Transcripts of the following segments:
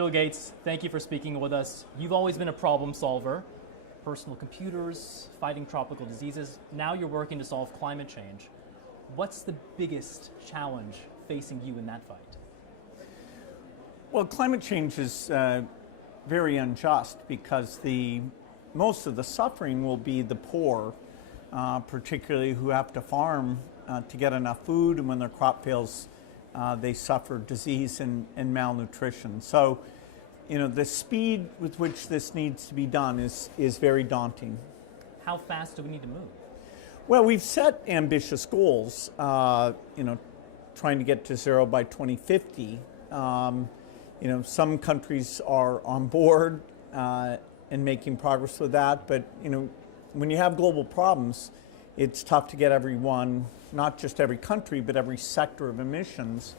Bill Gates, thank you for speaking with us. You've always been a problem solver. Personal computers, fighting tropical diseases. Now you're working to solve climate change. What's the biggest challenge facing you in that fight? Well, climate change is very unjust because most of the suffering will be the poor, particularly who have to farm to get enough food, and when their crop fails, they suffer disease and malnutrition. So, the speed with which this needs to be done is very daunting. How fast do we need to move? Well, we've set ambitious goals, trying to get to zero by 2050. Some countries are on board and making progress with that, but when you have global problems, it's tough to get everyone, not just every country, but every sector of emissions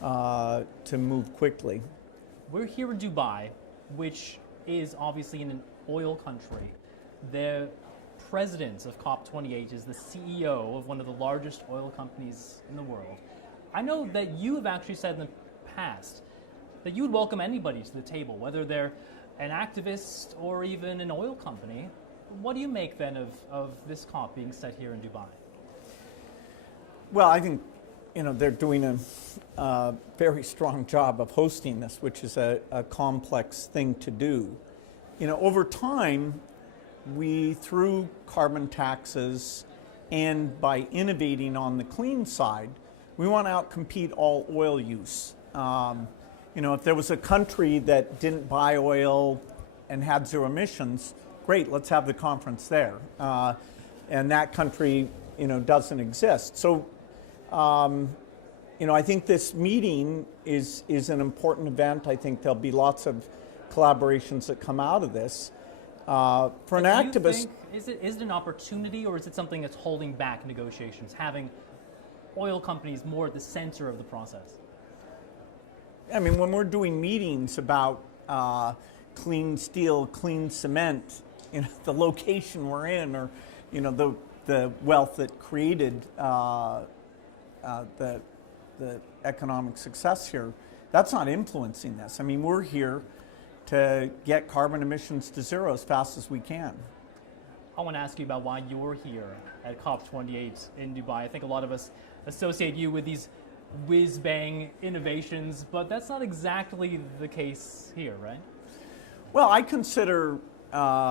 to move quickly. We're here in Dubai, which is obviously in an oil country. The president of COP28 is the CEO of one of the largest oil companies in the world. I know that you have actually said in the past that you would welcome anybody to the table, whether they're an activist or even an oil company. What do you make then of this COP being set here in Dubai? Well, I think they're doing a very strong job of hosting this, which is a complex thing to do. Over time, through carbon taxes and by innovating on the clean side, we want to outcompete all oil use. If there was a country that didn't buy oil and had zero emissions, great, let's have the conference there. And that country, doesn't exist. So, I think this meeting is an important event. I think there'll be lots of collaborations that come out of this. For an activist, is it an opportunity, or is it something that's holding back negotiations, having oil companies more at the center of the process? I mean, when we're doing meetings about clean steel, clean cement, the location we're in, or the wealth that created the economic success here, that's not influencing this. I mean, we're here to get carbon emissions to zero as fast as we can. I want to ask you about why you're here at COP28 in Dubai. I think a lot of us associate you with these whiz-bang innovations, but that's not exactly the case here, right? Well, I consider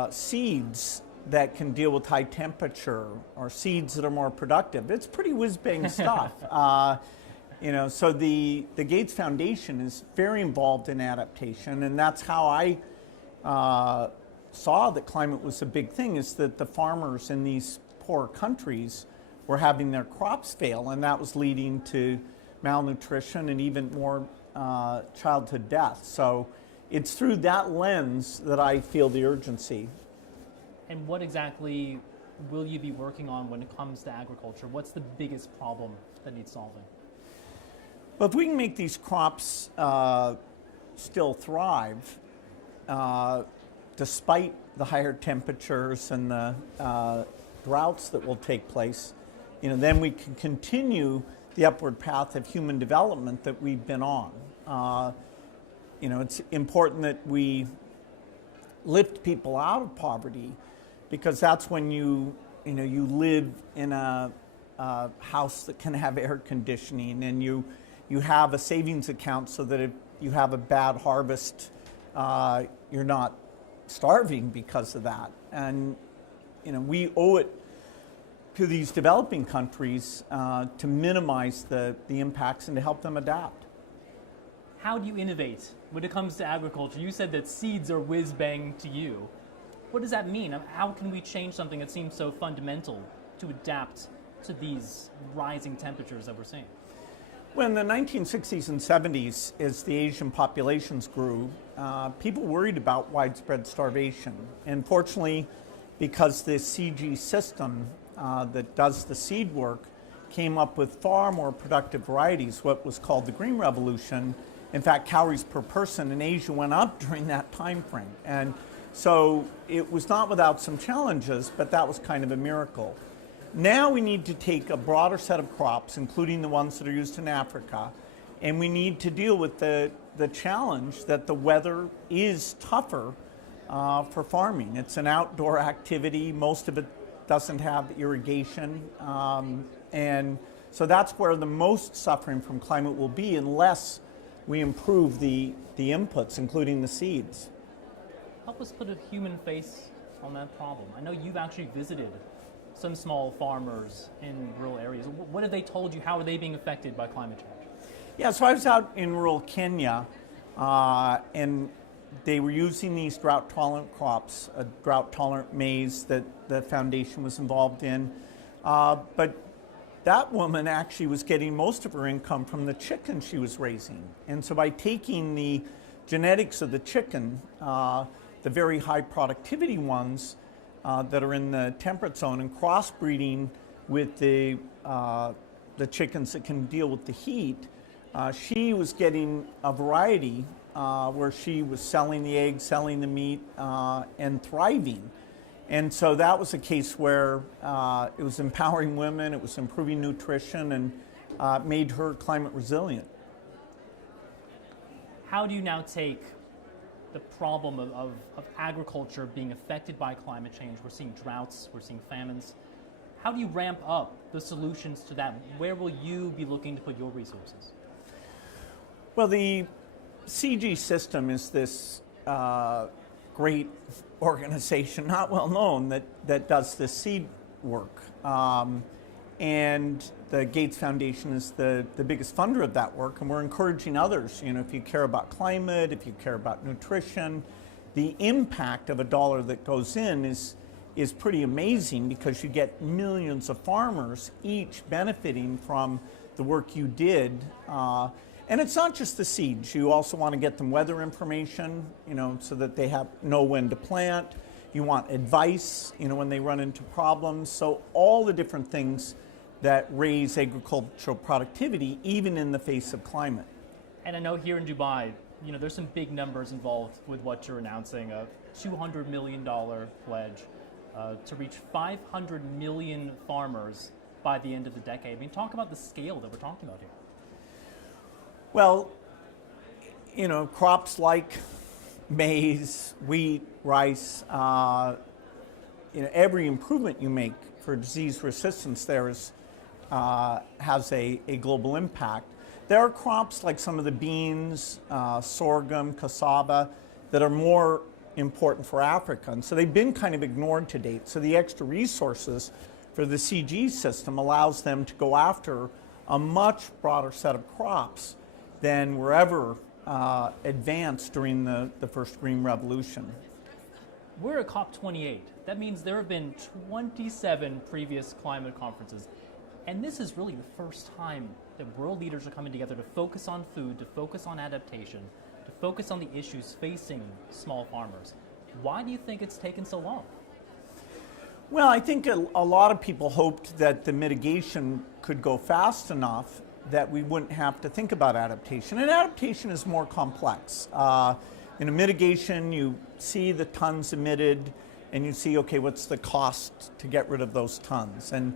seeds that can deal with high temperature or seeds that are more productive. It's pretty whiz-bang stuff. So the Gates Foundation is very involved in adaptation, and that's how I saw that climate was a big thing, is that the farmers in these poor countries were having their crops fail, and that was leading to malnutrition and even more childhood death. So it's through that lens that I feel the urgency. And what exactly will you be working on when it comes to agriculture? What's the biggest problem that needs solving? Well, if we can make these crops still thrive, despite the higher temperatures and the droughts that will take place, then we can continue the upward path of human development that we've been on. It's important that we lift people out of poverty, because that's when you live in a house that can have air conditioning, and you have a savings account so that if you have a bad harvest, you're not starving because of that. And we owe it to these developing countries to minimize the impacts and to help them adapt. How do you innovate when it comes to agriculture? You said that seeds are whiz-bang to you. What does that mean? How can we change something that seems so fundamental to adapt to these rising temperatures that we're seeing? Well, in the 1960s and 70s, as the Asian populations grew, people worried about widespread starvation. And fortunately, because the CG system that does the seed work came up with far more productive varieties, what was called the Green Revolution. In fact, calories per person in Asia went up during that time frame. And so it was not without some challenges, but that was kind of a miracle. Now we need to take a broader set of crops, including the ones that are used in Africa, And we need to deal with the challenge that the weather is tougher for farming. It's an outdoor activity. Most of it doesn't have irrigation. And so that's where the most suffering from climate will be unless we improve the inputs, including the seeds. Help us put a human face on that problem. I know you've actually visited some small farmers in rural areas. What have they told you? How are they being affected by climate change? Yeah, so I was out in rural Kenya, and they were using these drought-tolerant crops, a drought-tolerant maize that the foundation was involved in. But that woman actually was getting most of her income from the chicken she was raising. And so by taking the genetics of the chicken, the very high productivity ones that are in the temperate zone, and crossbreeding with the chickens that can deal with the heat, she was getting a variety where she was selling the eggs, selling the meat, and thriving. And so that was a case where it was empowering women, it was improving nutrition, and made her climate resilient. How do you now take the problem of agriculture being affected by climate change? We're seeing droughts, we're seeing famines. How do you ramp up the solutions to that? Where will you be looking to put your resources? Well, the CG system is this great organization, not well known, that does this seed work. And the Gates Foundation is the biggest funder of that work, and we're encouraging others. You know, if you care about climate, if you care about nutrition, the impact of a dollar that goes in is pretty amazing, because you get millions of farmers each benefiting from the work you did. And it's not just the seeds. You also want to get them weather information, you know, so that they know when to plant. You want advice, you know, when they run into problems. So all the different things that raise agricultural productivity, even in the face of climate. And I know here in Dubai, you know, there's some big numbers involved with what you're announcing, a $200 million pledge to reach 500 million farmers by the end of the decade. I mean, talk about the scale that we're talking about here. Well, you know, crops like maize, wheat, rice, you know, every improvement you make for disease resistance there has a global impact. There are crops like some of the beans, sorghum, cassava, that are more important for Africa, and so they've been kind of ignored to date. So the extra resources for the CG system allows them to go after a much broader set of crops than were ever advanced during the first Green Revolution. We're at COP28. That means there have been 27 previous climate conferences. And this is really the first time that world leaders are coming together to focus on food, to focus on adaptation, to focus on the issues facing small farmers. Why do you think it's taken so long? Well, I think a lot of people hoped that the mitigation could go fast enough that we wouldn't have to think about adaptation. And adaptation is more complex. In a mitigation, you see the tons emitted, and you see, okay, what's the cost to get rid of those tons? And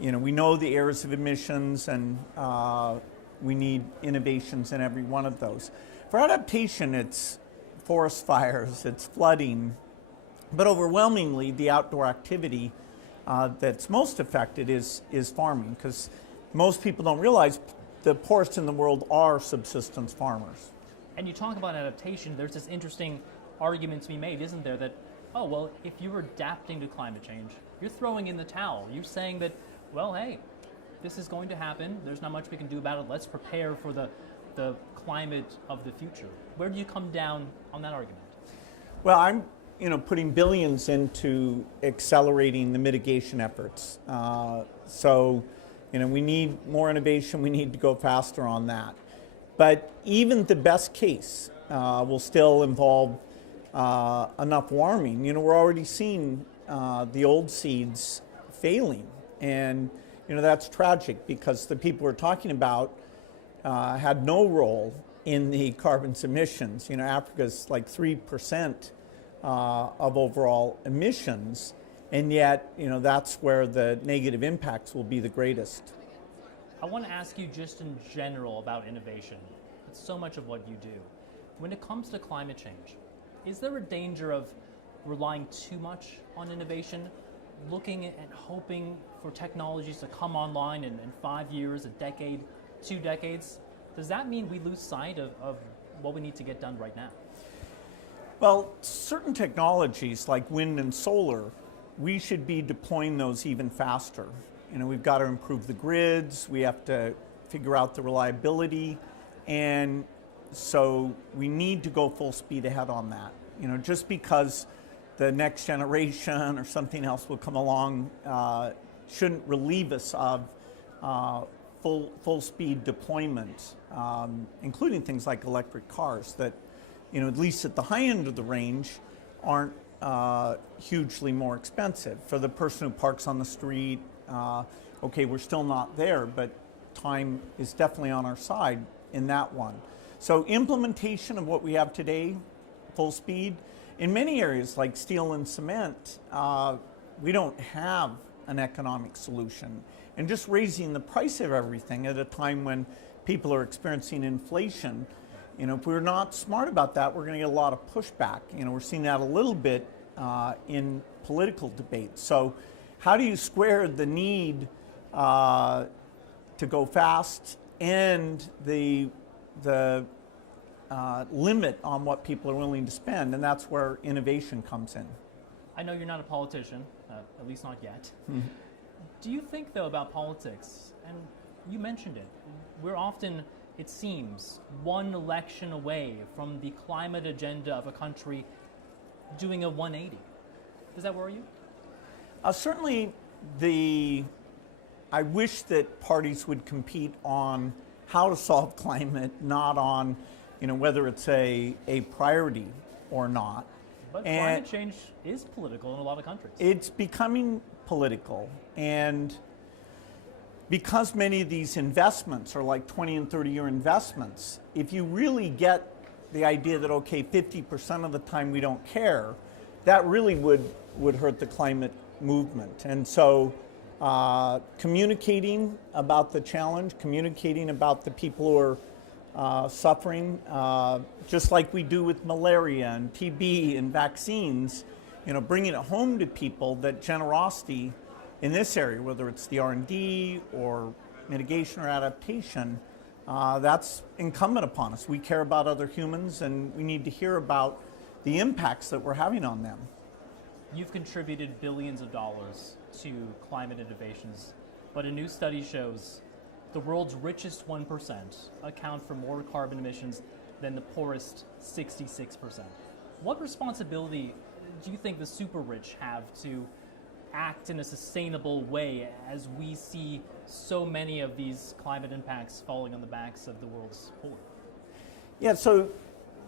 you know, we know the areas of emissions, and we need innovations in every one of those. For adaptation, it's forest fires, it's flooding, but overwhelmingly the outdoor activity that's most affected is farming, because most people don't realize the poorest in the world are subsistence farmers. And you talk about adaptation, there's this interesting argument to be made, isn't there, that, oh, well, if you're adapting to climate change, you're throwing in the towel. You're saying that, well, hey, this is going to happen. There's not much we can do about it. Let's prepare for the climate of the future. Where do you come down on that argument? Well, I'm putting billions into accelerating the mitigation efforts. So we need more innovation. We need to go faster on that. But even the best case will still involve enough warming. We're already seeing the old seeds failing. And that's tragic, because the people we're talking about had no role in the carbon's emissions. Africa's like 3% of overall emissions, and yet that's where the negative impacts will be the greatest. I want to ask you just in general about innovation. It's so much of what you do. When it comes to climate change, is there a danger of relying too much on innovation, looking and hoping for technologies to come online in 5 years, a decade, 2 decades? Does that mean we lose sight of what we need to get done right now? Well, certain technologies like wind and solar, we should be deploying those even faster. We've got to improve the grids, we have to figure out the reliability, and so we need to go full speed ahead on that. Just because the next generation or something else will come along shouldn't relieve us of full speed deployment, including things like electric cars that, at least at the high end of the range, aren't hugely more expensive. For the person who parks on the street, okay, we're still not there, but time is definitely on our side in that one. So implementation of what we have today, full speed. In many areas like steel and cement, we don't have an economic solution. And just raising the price of everything at a time when people are experiencing inflation, if we're not smart about that, we're going to get a lot of pushback. We're seeing that a little bit in political debates. So how do you square the need to go fast and the limit on what people are willing to spend? And that's where innovation comes in. I know you're not a politician, at least not yet. Mm-hmm. Do you think, though, about politics, and you mentioned it, we're often, it seems, one election away from the climate agenda of a country doing a 180. Does that worry you? Certainly, I wish that parties would compete on how to solve climate, not on, whether it's a priority or not. But climate change is political in a lot of countries. It's becoming political, and because many of these investments are like 20 and 30-year investments, if you really get the idea that, okay, 50% of the time we don't care, that really would hurt the climate movement. And so communicating about the challenge, communicating about the people who are suffering, just like we do with malaria and TB and vaccines, bringing it home to people that generosity in this area, whether it's the R&D or mitigation or adaptation, that's incumbent upon us. We care about other humans, and we need to hear about the impacts that we're having on them. You've contributed billions of dollars to climate innovations, but a new study shows the world's richest 1% account for more carbon emissions than the poorest 66%. What responsibility do you think the super rich have to act in a sustainable way as we see so many of these climate impacts falling on the backs of the world's poor? Yeah, so,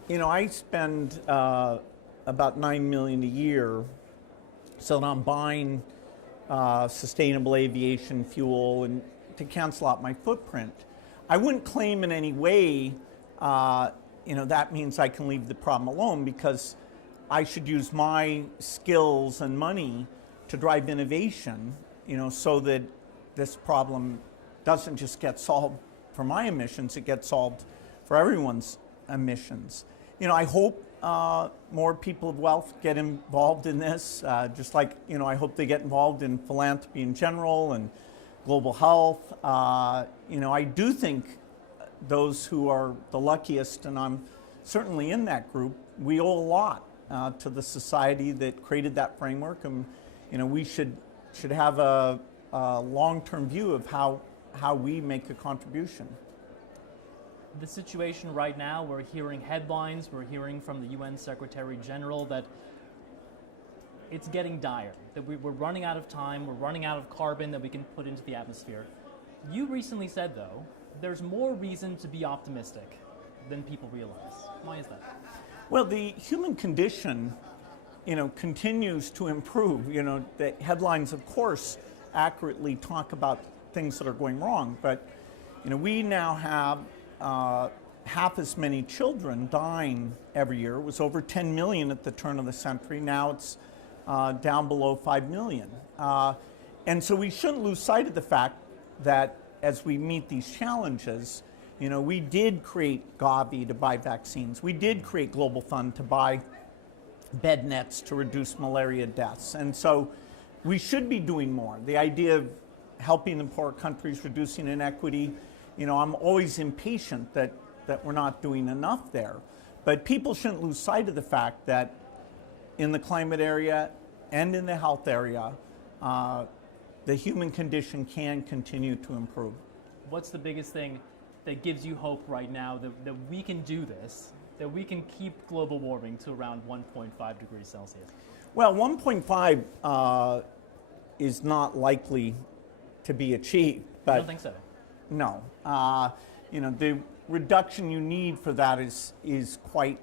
I spend about $9 million a year, so I'm buying sustainable aviation fuel and to cancel out my footprint. I wouldn't claim in any way, that means I can leave the problem alone, because I should use my skills and money to drive innovation, so that this problem doesn't just get solved for my emissions, it gets solved for everyone's emissions. I hope more people of wealth get involved in this, just like, I hope they get involved in philanthropy in general and global health. I do think those who are the luckiest, and I'm certainly in that group, we owe a lot to the society that created that framework, and we should have a long-term view of how we make a contribution. The situation right now, we're hearing headlines, we're hearing from the UN Secretary General that it's getting dire, that we're running out of time, we're running out of carbon that we can put into the atmosphere. You recently said, though, there's more reason to be optimistic than people realize. Why is that? Well, the human condition, continues to improve. The headlines, of course, accurately talk about things that are going wrong, but, we now have half as many children dying every year. It was over 10 million at the turn of the century. Now it's down below 5 million. And so we shouldn't lose sight of the fact that as we meet these challenges, we did create Gavi to buy vaccines. We did create Global Fund to buy bed nets to reduce malaria deaths. And so we should be doing more. The idea of helping the poor countries, reducing inequity, I'm always impatient that we're not doing enough there. But people shouldn't lose sight of the fact that in the climate area and in the health area, the human condition can continue to improve. What's the biggest thing that gives you hope right now that we can do this, that we can keep global warming to around 1.5 degrees Celsius? Well, 1.5 is not likely to be achieved. But I don't think so. No. The reduction you need for that is quite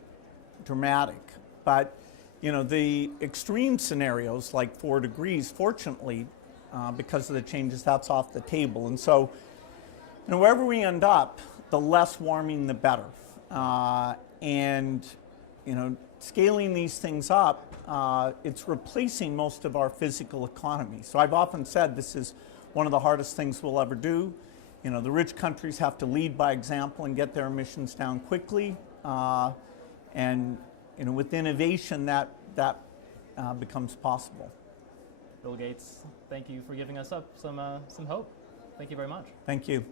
dramatic. But, the extreme scenarios like 4 degrees, fortunately, because of the changes, that's off the table. And so, wherever we end up, the less warming, the better. And, scaling these things up, it's replacing most of our physical economy. So I've often said this is one of the hardest things we'll ever do. The rich countries have to lead by example and get their emissions down quickly. And, with innovation, that becomes possible. Bill Gates, thank you for giving us some hope. Thank you very much. Thank you.